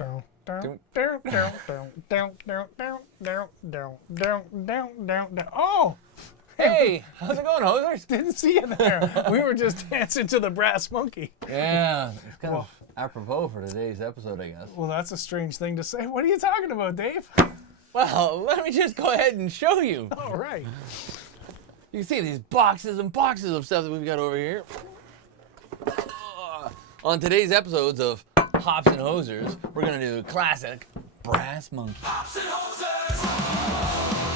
Oh! Hey, how's it going, hosers? Didn't see you there. We were just dancing to the brass monkey. Yeah, it's kind of apropos for today's episode, I guess. Well, that's a strange thing to say. What are you talking about, Dave? Well, let me just go ahead and show you. All right. You can see these boxes and boxes of stuff that we've got over here. On today's episodes of Hops and Hosers, we're going to do classic brass monkey. Hops and hosers!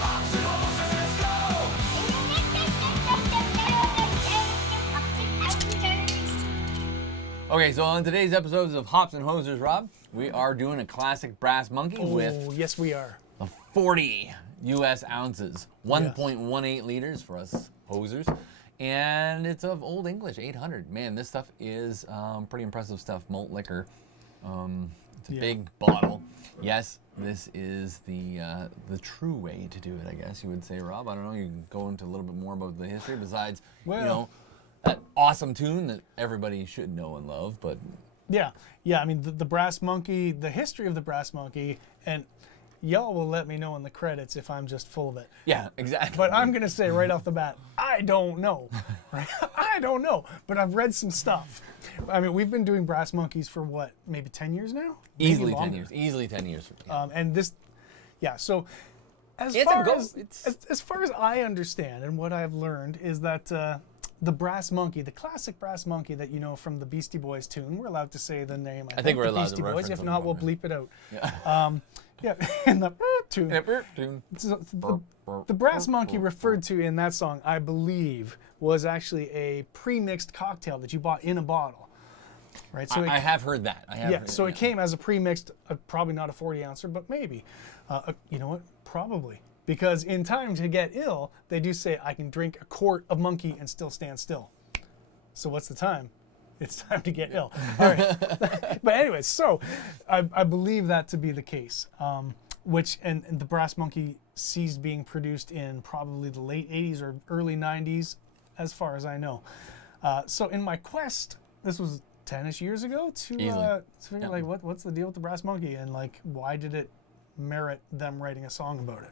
Hops and hosers, let's go! Okay, so on today's episodes of Hops and Hosers, Rob, we are doing a classic brass monkey with Yes, we are. 40 U.S. ounces, 1.18 liters for us hosers, and it's of Old English, 800. Man, this stuff is pretty impressive stuff, malt liquor. It's a big bottle. Yes, this is the true way to do it, I guess you would say, Rob. I don't know, you can go into a little bit more about the history besides, that awesome tune that everybody should know and love, but... Yeah, I mean, the brass monkey, the history of the brass monkey, and y'all will let me know in the credits if I'm just full of it. Yeah, exactly. But I'm going to say right off the bat, I don't know. Right? I don't know, but I've read some stuff. I mean, we've been doing brass monkeys for what, maybe 10 years now? Easily 10 years. Easily 10 years. Yeah. And this, so as far as I understand and what I've learned is that the brass monkey, the classic brass monkey that you know from the Beastie Boys tune, we're allowed to say the name. I think we're the allowed Beastie to Boys. If not, we'll bleep it out. Yeah. In the tune. So the brass monkey referred to in that song, I believe, was actually a pre-mixed cocktail that you bought in a bottle. Right. So I have heard that. So it came as a pre-mixed, probably not a 40 ouncer, but maybe. You know what? Probably. Because in time to get ill, they do say, I can drink a quart of monkey and still stand still. So what's the time? It's time to get ill. All right. But anyways, so I believe that to be the case. And the brass monkey ceased being produced in probably the late 80s or early 90s, as far as I know. So in my quest, this was 10-ish years ago, to figure like what's the deal with the brass monkey and like why did it merit them writing a song about it.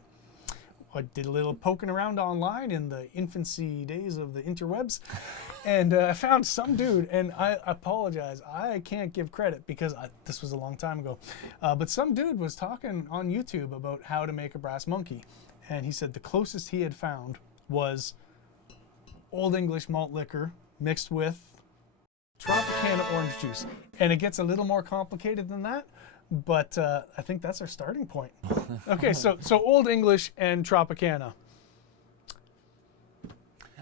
I did a little poking around online in the infancy days of the interwebs, and I found some dude, and I apologize, I can't give credit because this was a long time ago, but some dude was talking on YouTube about how to make a brass monkey, and he said the closest he had found was Old English malt liquor mixed with Tropicana orange juice, and it gets a little more complicated than that. But I think that's our starting point. Okay, so Old English and Tropicana.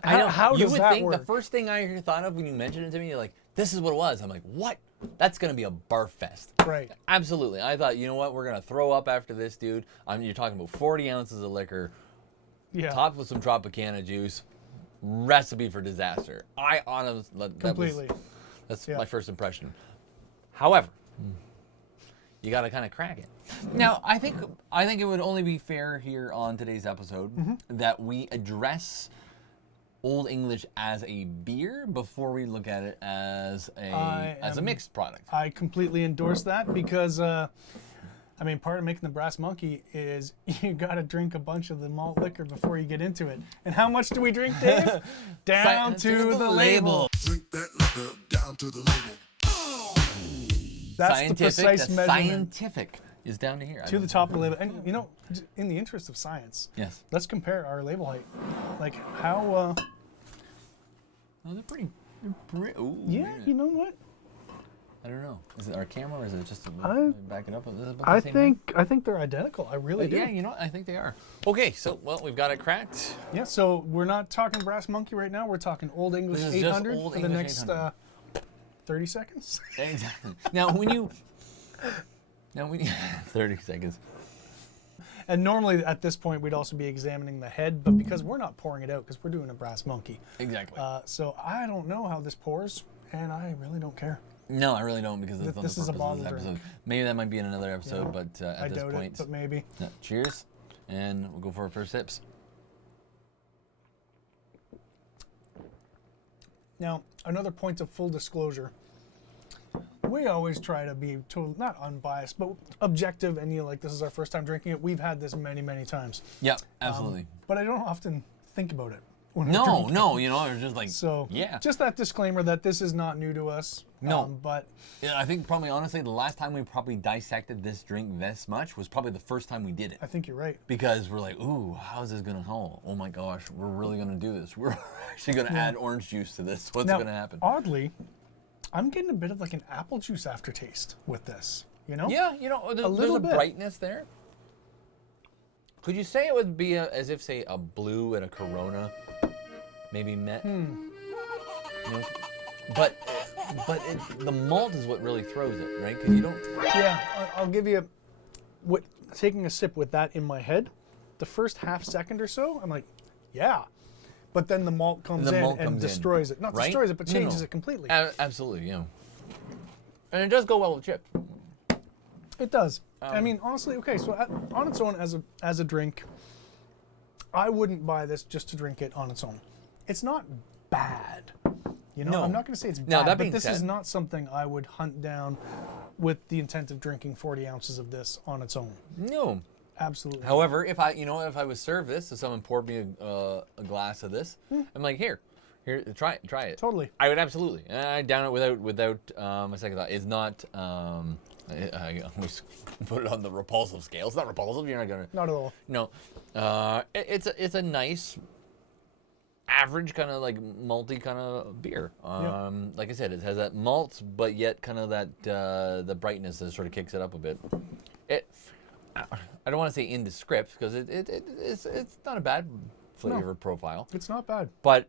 How does that work? You would think the first thing I thought of when you mentioned it to me, you're like, this is what it was. I'm like, what? That's going to be a barf fest. Right. Absolutely. I thought, you know what? We're going to throw up after this, dude. You're talking about 40 ounces of liquor, topped with some Tropicana juice, recipe for disaster. I honestly, that's my first impression. However, you got to kind of crack it. Now, I think it would only be fair here on today's episode that we address Old English as a beer before we look at it as a mixed product. I completely endorse that because, part of making the brass monkey is you got to drink a bunch of the malt liquor before you get into it. And how much do we drink, Dave? Down to the label. Drink that liquor down to the label. That's the precise measurement. Scientific is down to here. To the top of the label. And, in the interest of science, let's compare our label height. Like, how... they're pretty... Ooh, yeah, you know what? I don't know. Is it our camera or is it just back it up? I think they're identical. I really do. Yeah, you know what? I think they are. Okay, so, we've got it cracked. Yeah, so we're not talking brass monkey right now. We're talking Old English 800 for the next... 30 seconds? Exactly. Now, when you 30 seconds. And normally at this point, we'd also be examining the head, but because we're not pouring it out, because we're doing a brass monkey. Exactly. So I don't know how this pours, and I really don't care. No, I really don't, because this is a bottle drink. Maybe that might be in another episode, but at this point. I doubt it, but maybe. Cheers, and we'll go for our first sips. Now, another point of full disclosure. we always try to be totally, not unbiased, but objective. And like, this is our first time drinking it. We've had this many, many times. Yeah, absolutely. But I don't often think about it. When we're No, drinking. it's just like, So yeah. just that disclaimer that this is not new to us. No. But Yeah, I think probably, honestly, the last time we probably dissected this drink this much was probably the first time we did it. I think you're right. Because we're like, ooh, how's this going to go? Oh my gosh, we're really going to do this. We're actually going to add orange juice to this. What's Now, going to happen? oddly, I'm getting a bit of like an apple juice aftertaste with this, you know? Yeah, there's little a bit. brightness there. Could you say it would be as if, say, a blue and a Corona maybe met? But the malt is what really throws it, right? Because you don't. Yeah, I'll give you taking a sip with that in my head, the first half second or so, I'm like, yeah. But then the malt comes in and destroys it. Not right? destroys it, but changes No. it completely. Absolutely, yeah. And it does go well with chips. It does. I mean, honestly, okay, so on its own as a drink, I wouldn't buy this just to drink it on its own. It's not bad. No. I'm not going to say it's Now, bad, that but being this is said- not something I would hunt down with the intent of drinking 40 ounces of this on its own. No. Absolutely. However, if I was served this, if someone poured me a glass of this, I'm like, here, try it. Totally. I would absolutely. And I down it without a second thought. It's not. I always put it on the repulsive scale. It's not repulsive. You're not gonna. Not at all. No. It's a nice, average kind of like malty kind of beer. Like I said, it has that malt, but yet kind of that the brightness that sort of kicks it up a bit. I don't want to say indescript because it's not a bad flavor profile. It's not bad. But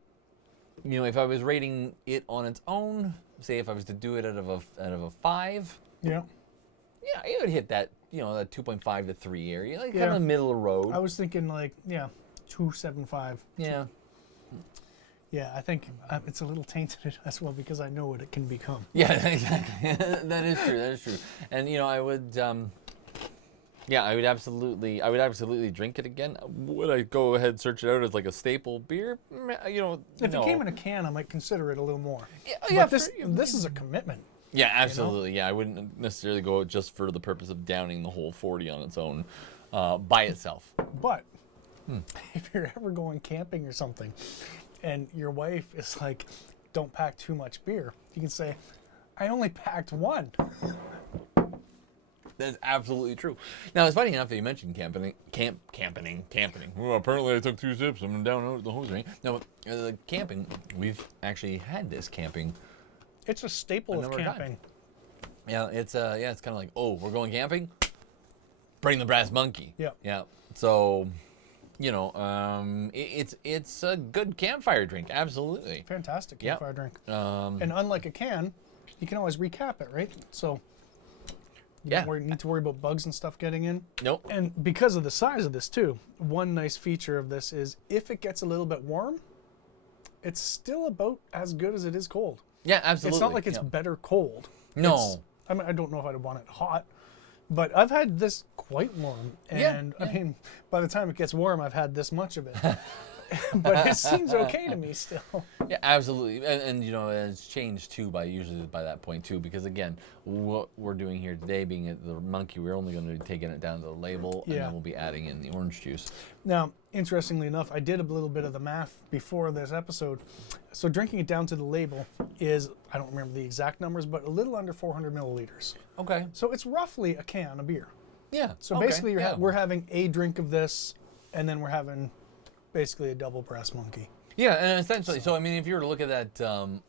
if I was rating it on its own, say if I was to do it out of a 5, Yeah. yeah, it would hit that that 2.5 to 3 area, like kind Yeah. of middle of the road. I was thinking like, 2.75. Yeah. Yeah, I think it's a little tainted as well because I know what it can become. Yeah, exactly. That is true. That is true. And I would. I would absolutely drink it again. Would I go ahead and search it out as like a staple beer? If it came in a can, I might consider it a little more. Yeah, But this is a commitment. Yeah, absolutely. Yeah, I wouldn't necessarily go just for the purpose of downing the whole 40 on its own by itself. But if you're ever going camping or something and your wife is like, don't pack too much beer, you can say, I only packed one. That's absolutely true. Now, it's funny enough that you mentioned camping. Well, apparently I took 2 sips. I'm down the hose ring. No, camping, we've actually had this camping. It's a staple of number of camping. Yeah, it's kind of like, oh, we're going camping? Bring the brass monkey. Yeah. Yeah. So, it's a good campfire drink. Absolutely. Fantastic Yep. campfire drink. And unlike a can, you can always recap it, right? So you don't need to worry about bugs and stuff getting in. Nope. And because of the size of this too, one nice feature of this is if it gets a little bit warm, it's still about as good as it is cold. Yeah, absolutely. It's not like it's better cold. No. I don't know if I'd want it hot, but I've had this quite warm. And I mean, by the time it gets warm, I've had this much of it. But it seems okay to me still. Yeah, absolutely. And it's changed too usually by that point too, because again, what we're doing here today, being at the monkey, we're only going to be taking it down to the label, and then we'll be adding in the orange juice. Now, interestingly enough, I did a little bit of the math before this episode. So drinking it down to the label is, I don't remember the exact numbers, but a little under 400 milliliters. Okay. So it's roughly a can of beer. Yeah. So basically, we're having a drink of this, and then we're having basically a double brass monkey. Yeah, and essentially, so I mean, if you were to look at that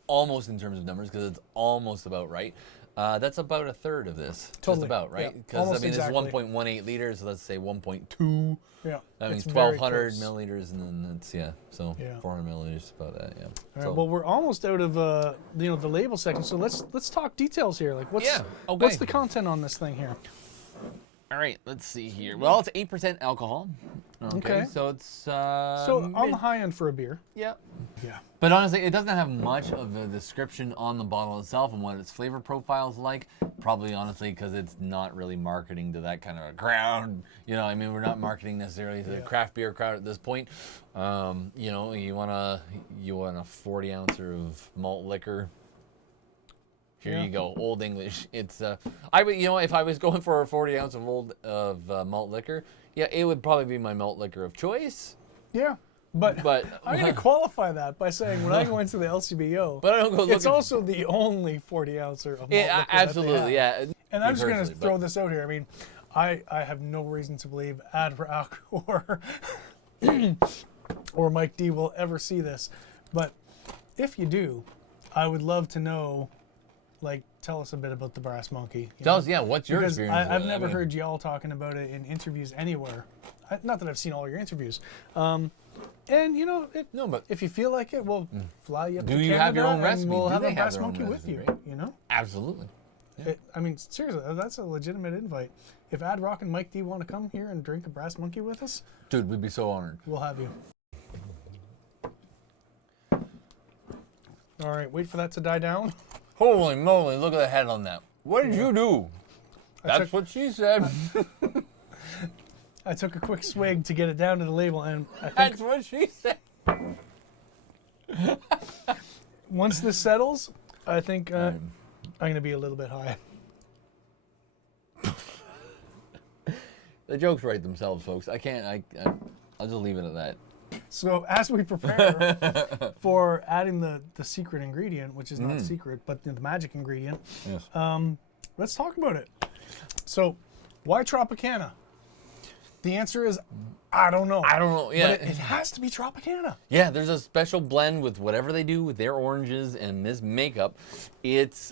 almost in terms of numbers, because it's almost about right, that's about a third of this. Totally. Just about, right? Yeah, Because, almost exactly. it's 1.18 liters, so let's say 1.2. Yeah. That means it's very 1,200 close. milliliters, and then it's, 400 milliliters, about that, yeah. All right, well, we're almost out of the label section, so let's talk details here. Like, what's the content on this thing here? All right, let's see here. Well, it's 8% alcohol. Okay. So it's so on the high end for a beer. Yeah. Yeah. But honestly, it doesn't have much of a description on the bottle itself and what its flavor profile is like. Probably, honestly, because it's not really marketing to that kind of a crowd. I mean, we're not marketing necessarily to the craft beer crowd at this point. You want a 40 ounce of malt liquor. Here you go, Old English. It's I would, if I was going for a 40 ounce of malt liquor, yeah, it would probably be my malt liquor of choice. Yeah. But I'm going to qualify that by saying when I go into the LCBO, but I don't go looking. It's also the only 40 ouncer of malt liquor absolutely, that they have. yeah. And I'm just going to throw this out here. I mean, I have no reason to believe Adrock or Mike D will ever see this. But if you do, I would love to know, like, tell us a bit about the Brass Monkey. Tell us, what's your because experience? I've never heard y'all talking about it in interviews anywhere. Not that I've seen all your interviews. And, but if you feel like it, we'll fly you up to Canada. Do you have your own recipe? We'll have a Brass Monkey with you, Absolutely. Yeah. I mean, seriously, that's a legitimate invite. If Ad Rock and Mike D want to come here and drink a Brass Monkey with us, dude, we'd be so honored. We'll have you. All right, wait for that to die down. Holy moly, look at the head on that. What did you do? That's what she said. I took a quick swig to get it down to the label, and I think that's what she said. Once this settles, I think I'm going to be a little bit high. The jokes write themselves, folks. I can't. I'll just leave it at that. So as we prepare for adding the secret ingredient, which is not secret, but the magic ingredient, let's talk about it. So why Tropicana? The answer is, I don't know. Yeah. But it has to be Tropicana. Yeah, there's a special blend with whatever they do with their oranges and this makeup. It's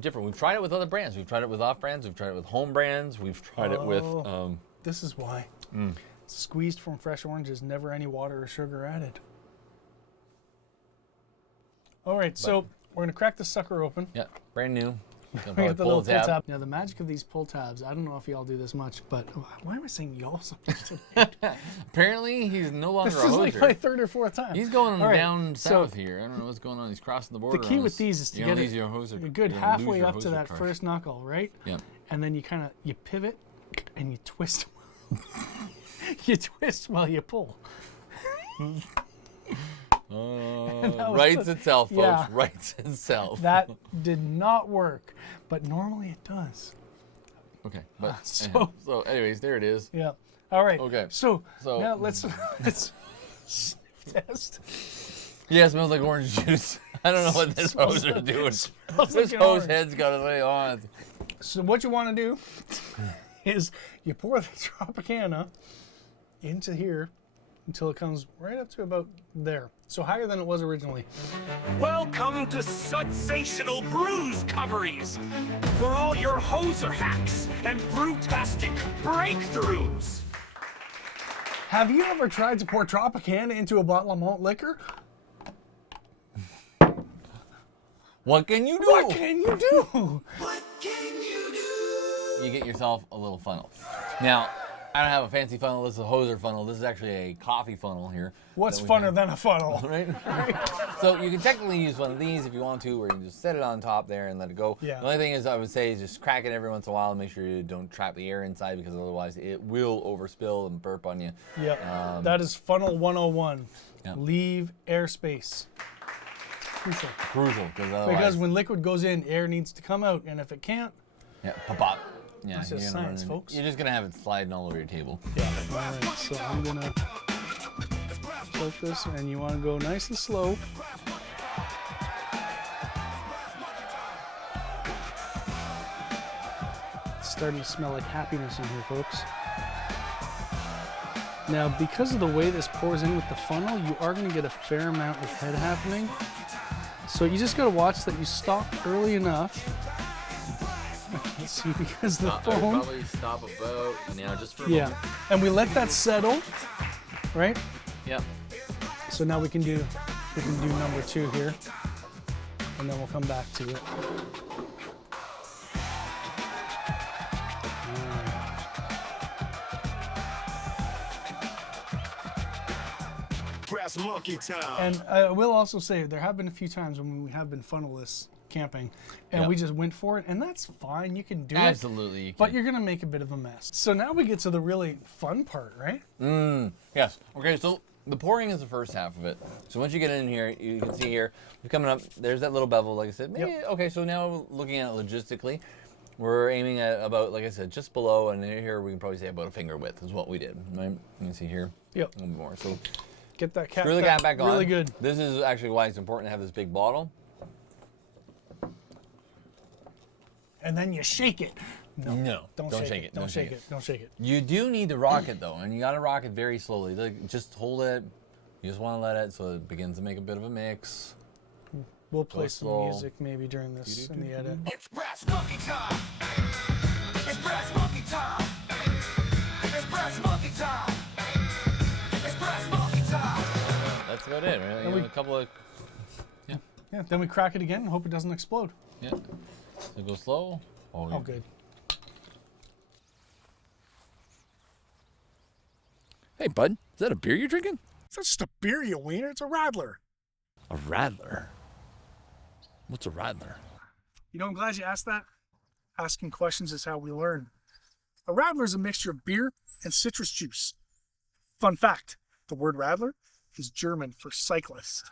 different. We've tried it with other brands. We've tried it with off brands. We've tried it with home brands. We've tried it with... this is why. Squeezed from fresh oranges, never any water or sugar added. All right, so we're going to crack this sucker open. Yeah, brand new. We got the little pull tab. Now, the magic of these pull tabs, I don't know if y'all do this much, but why am I saying y'all so much tonight? Apparently, he's no longer a hoser. This is like my third or fourth time. He's going down south here. I don't know what's going on. He's crossing the border. The key with these is to get it a good halfway up to that first knuckle, right? Yeah. And then you pivot and you twist. You twist while you pull. Writes itself, folks. Yeah. Writes itself. That did not work, but normally it does. Okay, but so anyways, there it is. Yeah. All right. Okay. So now let's test. Yeah, it smells like orange juice. I don't know what this hoser is doing. This hose head's got to lay on. So what you want to do is you pour the Tropicana into here until it comes right up to about there. So higher than it was originally. Welcome to sensational brews coverings for all your hoser hacks and brewtastic breakthroughs. Have you ever tried to pour Tropicana into a bottle of malt liquor? What can you do? What can you do? What can you do? You get yourself a little funnel. Now, I don't have a fancy funnel. This is a hoser funnel. This is actually a coffee funnel here. What's funner than a funnel? Right? So you can technically use one of these if you want to, or you can just set it on top there and let it go. Yeah. The only thing is I would say is just crack it every once in a while and make sure you don't trap the air inside, because otherwise it will overspill and burp on you. Yeah, that is funnel 101. Yep. Leave airspace. Crucial. Crucial, Because when liquid goes in, air needs to come out, and if it can't, pop. Yeah, that's just science, folks. You're just gonna have it sliding all over your table. Yeah. All right, so I'm gonna tilt this, and you want to go nice and slow. It's starting to smell like happiness in here, folks. Now, because of the way this pours in with the funnel, you are going to get a fair amount of head happening. So you just got to watch that you stop early enough. Let's see, because the foam. Probably stop about now, just for a Yeah, moment. and we let that settle, right? Yep. So now we can do number 2 here, and then we'll come back to it. Brass monkey time. And I will also say there have been a few times when we have been funnelless camping, and we just went for it, and that's fine. You can do it. Absolutely, you can. But you're gonna make a bit of a mess. So now we get to the really fun part, right? Yes. Okay, so The pouring is the first half of it. So once you get in here, you can see here, you're coming up, there's that little bevel, like I said. Maybe, okay, so now looking at it logistically, we're aiming at about, like I said, just below, and here we can probably say about a finger width is what we did. Right? You can see here a little bit more. So get that cap screw the cap back on. Really good. This is actually why it's important to have this big bottle. And then you shake it. No, Don't shake it. Don't shake it. Don't shake it. You do need to rock it though, and you got to rock it very slowly. Like, just hold it. You just want to let it so it begins to make a bit of a mix. We'll play some music maybe during this in the edit. It's brass monkey time. It's brass monkey time. It's brass monkey time. It's brass monkey time. That's about it, right? You know, a couple of Yeah. Then we crack it again and hope it doesn't explode. yeah. So go slow. Oh, good. Hey, bud, is that a beer you're drinking? It's just a beer, you wiener. It's a Radler. A Radler. What's a Radler? You know, I'm glad you asked that. Asking questions is how we learn. A Radler is a mixture of beer and citrus juice. Fun fact, the word Radler is German for cyclist.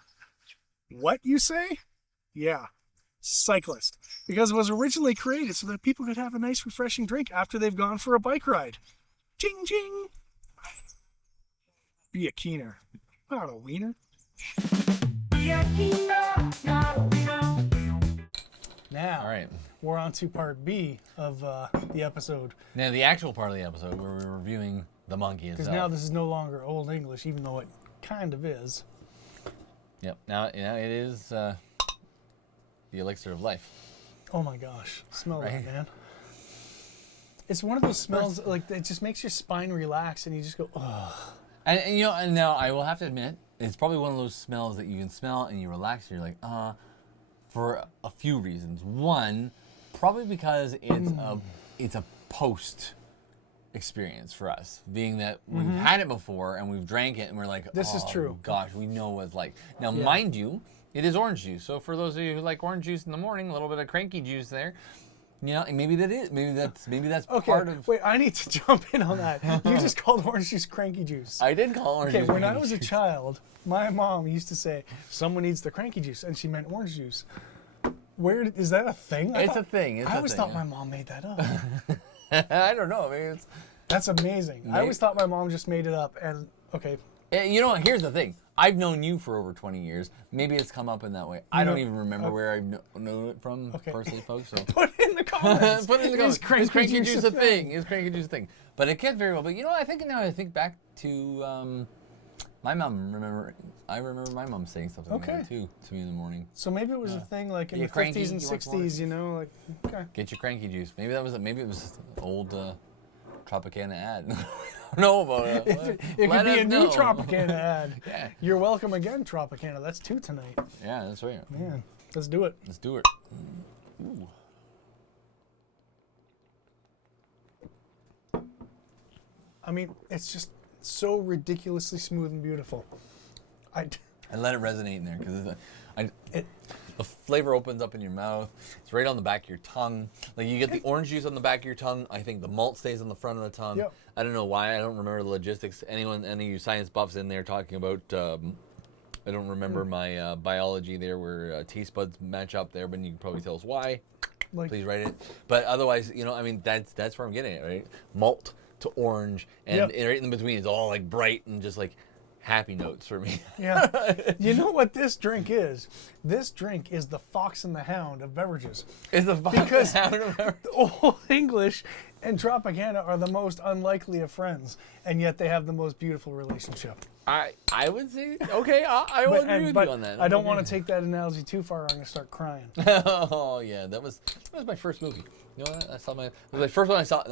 What, you say? Yeah, cyclist. Because it was originally created so that people could have a nice refreshing drink after they've gone for a bike ride. Ching ching! Be a keener, not a wiener. Now, All right. we're on to part B of the episode. Now, the actual part of the episode where we're reviewing the monkey itself. Because now this is no longer Old English, even though it kind of is. Yep. Now it is the elixir of life. Oh my gosh. Smell that, Right. man. It's one of those smells, like, it just makes your spine relax and you just go, ugh. And you know, and now I will have to admit, it's probably one of those smells that you can smell and you relax. And you're like, for a few reasons. One, probably because it's a post experience for us, being that we've had it before and we've drank it and we're like, This is true. Gosh, we know what it's like. Now, mind you, it is orange juice. So for those of you who like orange juice in the morning, a little bit of cranky juice there. You know, maybe that's Okay, part of. wait, I need to jump in on that. You just called orange juice cranky juice. I did call orange Okay, juice. when I cranky was a juice. child, my mom used to say, someone needs the cranky juice, and she meant orange juice. Is that a thing? It's a thing. I always thought my mom made that up. I don't know. I mean, it's. That's amazing. I always thought my mom just made it up, and okay. You know what? Here's the thing. I've known you for over 20 years. Maybe it's come up in that way. I don't even remember where I know it from personally, folks. So Put it in the comments. put it in the comments. Is cranky juice a thing? Is cranky juice a thing? But it can very well. But you know, I think back to my mom. I remember my mom saying something like that too to me in the morning. So maybe it was a thing like in You the cranky? 50s and You want some 60s, you know, like, okay. Get your cranky juice. Maybe it was just an old Tropicana ad. I don't know about it. It Let could be us a new know. Tropicana ad. Yeah. You're welcome again, Tropicana. That's 2 tonight. Yeah, that's right. Man, let's do it. Let's do it. Ooh. I mean, it's just so ridiculously smooth and beautiful. And let it resonate in there because the flavor opens up in your mouth. It's right on the back of your tongue. Like you get the orange juice on the back of your tongue. I think the malt stays on the front of the tongue. Yep. I don't know why. I don't remember the logistics. Any of you science buffs in there talking about? I don't remember my biology there where taste buds match up there, but you can probably tell us why. Please write it. But otherwise, you know, I mean, that's where I'm getting it, right? Malt to orange, and right in between is all like bright and just like happy notes for me. Yeah. You know what this drink is? This drink is the Fox and the Hound of beverages. It's the Because Hound of beverages. Old English and Tropicana are the most unlikely of friends, and yet they have the most beautiful relationship. I would say, okay, I will agree with you on that. I don't want to take that analogy too far. I'm going to start crying. Oh yeah, that was my first movie. You know what? It was my first one I saw.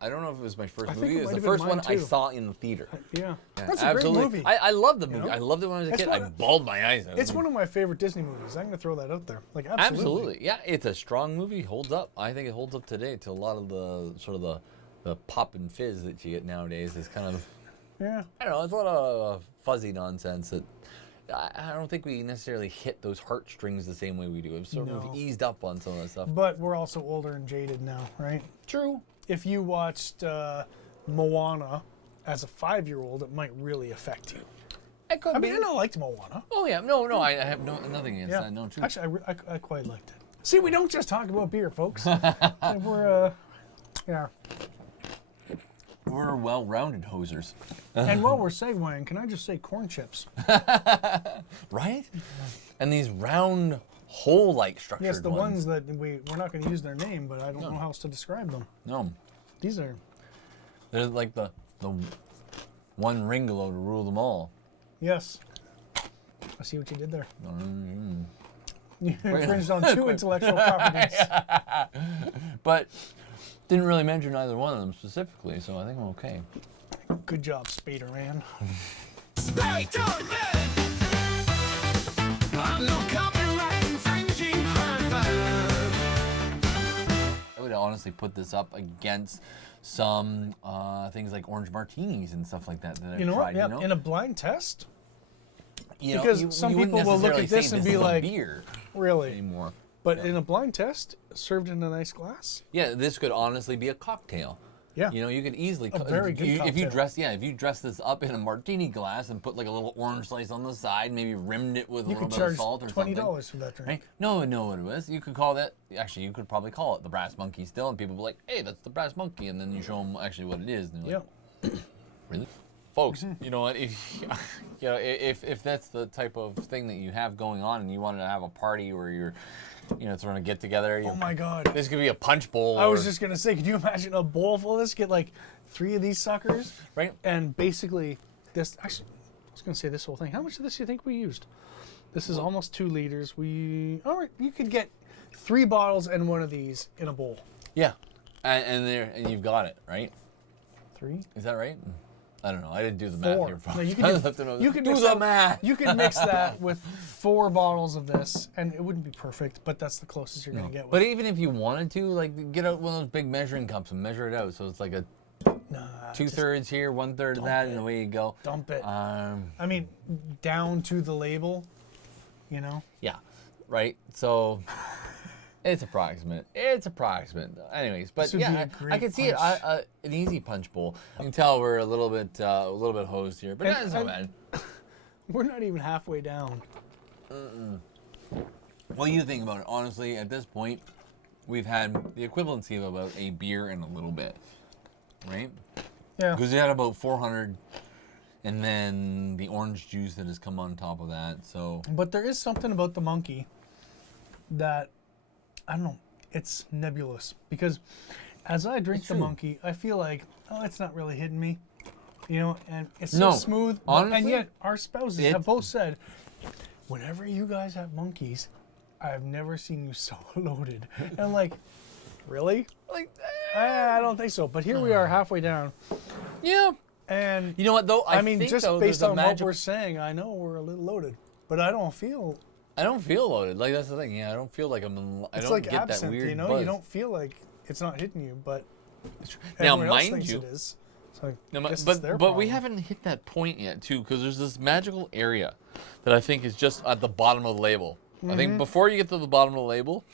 I don't know if it was my first movie. It was the first one I saw in the theater. Yeah. That's a great movie. I love the movie. know? I loved it when I was a It's kid. one I of- bawled my eyes out. It's one of my favorite Disney movies. I'm going to throw that out there. Like, absolutely. Absolutely. Yeah, it's a strong movie. Holds up. I think it holds up today to a lot of the sort of the pop and fizz that you get nowadays. Is kind of, Yeah. I don't know, it's a lot of fuzzy nonsense that I don't think we necessarily hit those heartstrings the same way we do. We've sort of eased up on some of that stuff. But we're also older and jaded now, right? True. If you watched Moana as a 5-year-old, it might really affect you. It could I be. mean, I liked Moana. Oh yeah, no, I have nothing against that. No, true. Actually, I quite liked it. See, we don't just talk about beer, folks. Yeah. We're well-rounded hosers. And while we're segueing, can I just say corn chips? Right? And these round hole-like structured Yes, the ones that we're not going to use their name, but I don't know how else to describe them. No. These are... They're like the one ringolo to rule them all. Yes. I see what you did there. Mm-hmm. You infringed on 2 intellectual properties. But didn't really mention either one of them specifically, so I think I'm okay. Good job, Spader Man. Spader Man! I'm no copyright infringing crime fighter. I would honestly put this up against some things like orange martinis and stuff like that that I've You know tried. what? Yeah, You know? in a blind test, You know, because you some wouldn't people will look necessarily at this say and this be is a like, beer really? anymore. But in a blind test, served in a nice glass. Yeah, this could honestly be a cocktail. Yeah. You know, you could easily very good if you cocktail. dress this up in a martini glass and put like a little orange slice on the side, maybe rimmed it with a You little could bit of charge salt or $20 something. for that drink. Right? No, what it was. You could call that. Actually, you could probably call it the Brass Monkey still, and people be like, "Hey, that's the Brass Monkey," and then you show them actually what it is, and they're like, "Really?" Folks, you know what? If you know, if that's the type of thing that you have going on, and you wanted to have a party where you're, you know, throwing a get together. Oh my God. This could be a punch bowl. I was just going to say, could you imagine a bowl full of this? Get like 3 of these suckers. Right. And basically, this, actually, I was going to say this whole thing. How much of this do you think we used? This is almost 2 liters. All right, you could get 3 bottles and 1 of these in a bowl. Yeah, and you've got it, right? 3? Is that right? I don't know. I didn't do the math 4. here. Folks. No, you I could have to know. you could do mix the that, math. You could mix that with 4 bottles of this, and it wouldn't be perfect, but that's the closest you're going to get with But even if you wanted to, like, get out one of those big measuring cups and measure it out, so it's like a Nah, 2/3 here, 1/3 of that, and away you go. dump it. Um, I mean, down to the label, you know? yeah, right. So it's approximate. It's approximate. Anyways, but This would be yeah, a great I can see it. punch. An easy punch bowl. You can tell we're a little bit hosed here, but And- that's not bad. We're not even halfway down. What do you think about it? Honestly, at this point, we've had the equivalency of about a beer and a little bit, right? Yeah. Because you had about 400, and then the orange juice that has come on top of that. So But there is something about the monkey that, I don't know, it's nebulous. Because as I drink It's the true. monkey, I feel like, oh, it's not really hitting me. You know, and it's so No, smooth. honestly, and yet our spouses it- have both said, whenever you guys have monkeys, I've never seen you so loaded. And I'm like, really? like, I don't think so. But here we are halfway down. yeah. And You know what though? I mean, think, just though, based there's a on what magic- we're saying, I know we're a little loaded. But I don't feel, I don't feel loaded. Like that's the thing. Yeah, I don't feel like I'm. I it's don't like get absinthe, that weird you know? buzz. You don't feel like it's not hitting you, but Now, everyone else mind thinks you, it is. So No, I guess it's but their but we problem. haven't hit that point yet too, because there's this magical area that I think is just at the bottom of the label. I think Mm-hmm. before you get to the bottom of the label,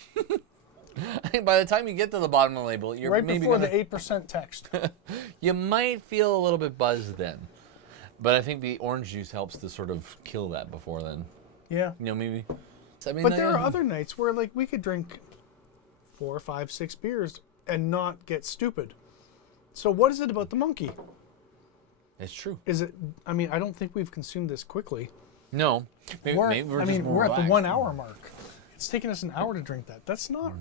I think by the time you get to the bottom of the label, you're right maybe before gonna, the 8% text. you might feel a little bit buzzed then. But I think the orange juice helps to sort of kill that before then. Yeah. You know, maybe. I mean, But there are other nights where like we could drink 4, 5, 6 beers and not get stupid. So what is it about the monkey? It's true. Is it? I mean, I don't think we've consumed this quickly. No, maybe we're I just mean, more we're at the relaxed. 1 hour mark. It's taken us an hour to drink that. That's not.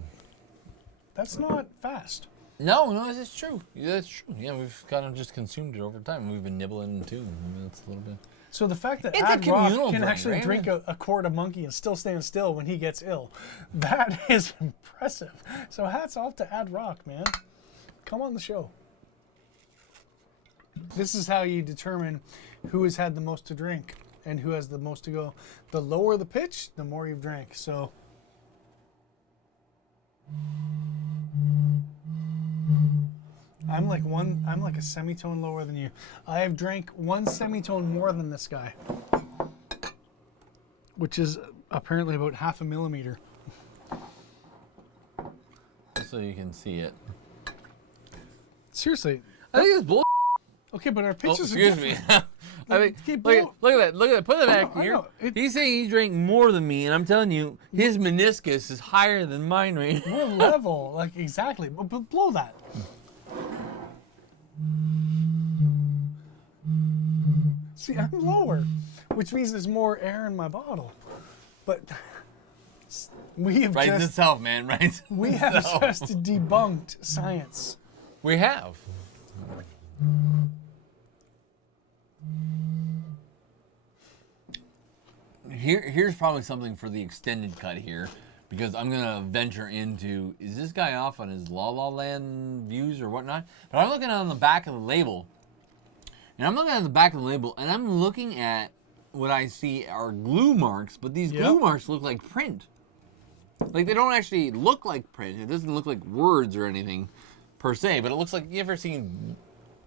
That's not fast. No, that's true. Yeah, that's true. Yeah, we've kind of just consumed it over time. We've been nibbling too. I mean, that's a little bit. So the fact that It's a Ad Rock communal can drink, actually right? drink a quart of monkey and still stand still when he gets ill, that is impressive. So hats off to Ad Rock, man. Come on the show. This is how you determine who has had the most to drink and who has the most to go. The lower the pitch, the more you've drank. So I'm like a semitone lower than you. I have drank 1 semitone more than this guy, which is apparently about 0.5 millimeter. So you can see it. Seriously. I think it's bull. Okay, but our Oh, pitches are excuse different. me. I mean, Keep look blow- at that. Look at that. Put it back I here. know. He's saying he drank more than me, and I'm telling you, his meniscus is higher than mine right now. We're level, like exactly. But blow that. See, I'm lower, which means there's more air in my bottle. But we have Writes just itself, man. Writes we have itself. just debunked science. We have. Here's probably something for the extended cut here, because I'm gonna venture into, is this guy off on his La La Land views or whatnot? But I'm looking on the back of the label, and I'm looking at what I see are glue marks, but these glue marks look like print. Like, they don't actually look like print. It doesn't look like words or anything per se, but it looks like, you ever seen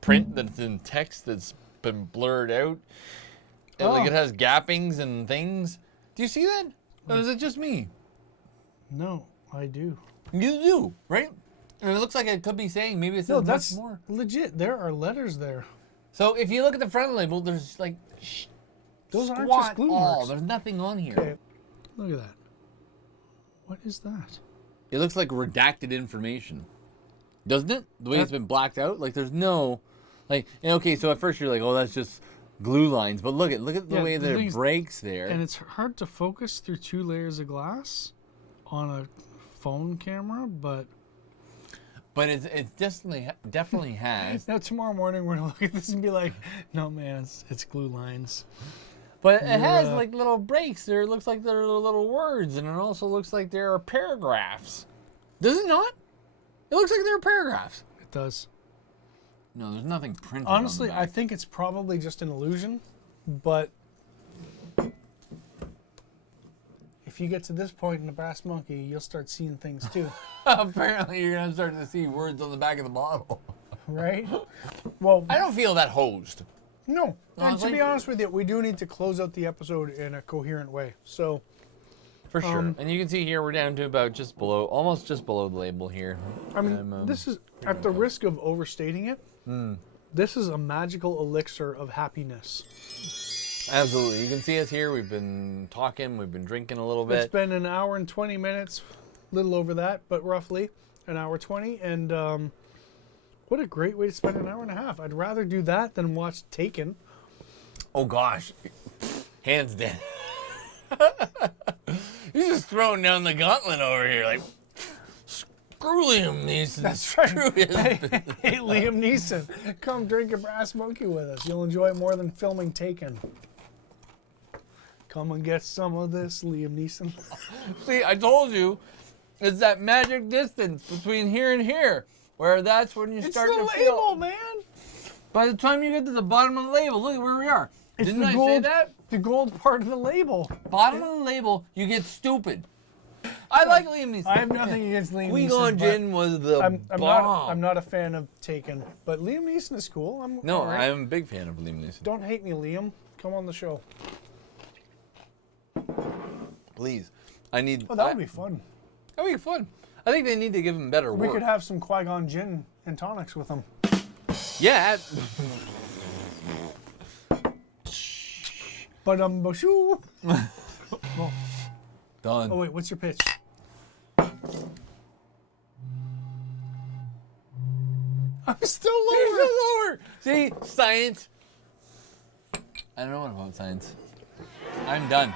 print that's in text that's been blurred out? And, like, it has gappings and things. Do you see that? Or is it just me? No, I do. You do, right? And it looks like it could be saying, maybe it says No, much that's more. legit. There are letters there. So if you look at the front of the label, there's like Those aren't squat just glue all. marks. There's nothing on here. Okay, look at that. What is that? It looks like redacted information, doesn't it? The way it's been blacked out. Like there's no, like, and okay. So at first you're like, oh, that's just glue lines. But look at the way that it breaks there. And it's hard to focus through 2 layers of glass on a phone camera, but it definitely has. now tomorrow morning we're gonna look at this and be like, no man, it's glue lines. But it has like little breaks there. It looks like there are little words, and it also looks like there are paragraphs. Does it not? It looks like there are paragraphs. It does. No, there's nothing printed. Honestly, on the I back. think it's probably just an illusion, but if you get to this point in the Brass Monkey, you'll start seeing things too, Apparently, you're gonna start to see words on the back of the bottle. right? Well, I don't feel that hosed. no. And to Honestly. be honest with you, we do need to close out the episode in a coherent way. So, For sure. And you can see here we're down to about almost just below the label here. I mean, this is, at the risk of overstating it, this is a magical elixir of happiness. Absolutely. You can see us here. We've been talking. We've been drinking a little bit. It's been an hour and 20 minutes, little over that, but roughly an hour 20. And what a great way to spend an hour and a half. I'd rather do that than watch Taken. Oh, gosh. Hands down. You're just throwing down the gauntlet over here. Like, screw Liam Neeson. That's right. Screw his Hey, Liam Neeson, come drink a Brass Monkey with us. You'll enjoy it more than filming Taken. Come and get some of this, Liam Neeson. See, I told you, it's that magic distance between here and here, where that's when you It's start the to label, feel. man. By the time you get to the bottom of the label, look at where we are. It's Didn't the I say gold, that? the gold part of the label. Bottom of the label, you get stupid. I like Liam Neeson. I have nothing against Liam Neeson. Qui-Gon but Jinn was the I'm bomb. not a fan of Taken, but Liam Neeson is cool. No, all right. I'm a big fan of Liam Neeson. Don't hate me, Liam. Come on the show. Please. I need. Oh, that would be fun. That would be fun. I think they need to give him better We work. could have some Qui-Gon Jinn and tonics with him. Yeah. But shoo. Done. Oh wait, what's your pitch? I'm still lower. Lower. See, science. I don't know what about science. I'm done.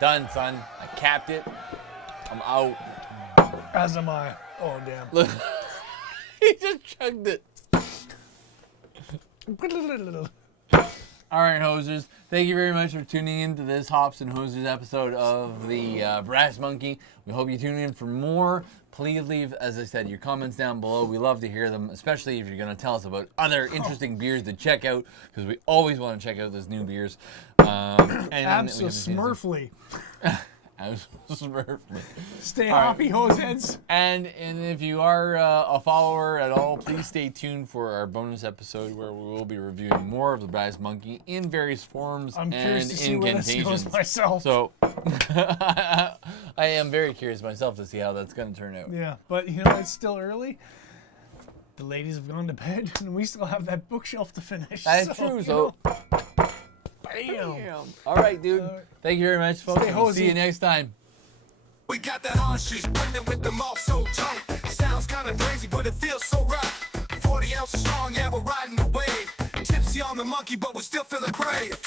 Done, son. I capped it. I'm out. As am I. Oh damn. Look. He just chugged it. All right, hosers. Thank you very much for tuning in to this Hops and Hosers episode of the Brass Monkey. We hope you tune in for more. Please leave, as I said, your comments down below. We love to hear them, especially if you're going to tell us about other interesting beers to check out, because we always want to check out those new beers. Absolutely. Absolutely. Stay hoppy, hoseheads. And if you are a follower at all, please stay tuned for our bonus episode where we will be reviewing more of the Brass Monkey in various forms I'm curious and to see where this incantations. goes myself. So I am very curious myself to see how that's going to turn out. Yeah, but you know it's still early. the ladies have gone to bed, and we still have that bookshelf to finish. That's true. you So, know. bam. All right, dude. Thank you very much, folks. Stay We'll hosey. see you next time. We got that on streets, blending with them all so tight. Sounds kinda crazy, but it feels so right. 40 ounces strong, yeah, we're riding the wave. Tipsy on the monkey, but we're still feeling brave.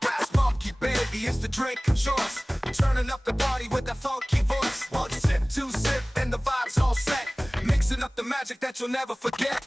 Brass monkey, baby, it's the drink of choice. Turning up the party with that funky voice. 1 sip, 2 sip, and the vibe's all set. Mixing up the magic that you'll never forget.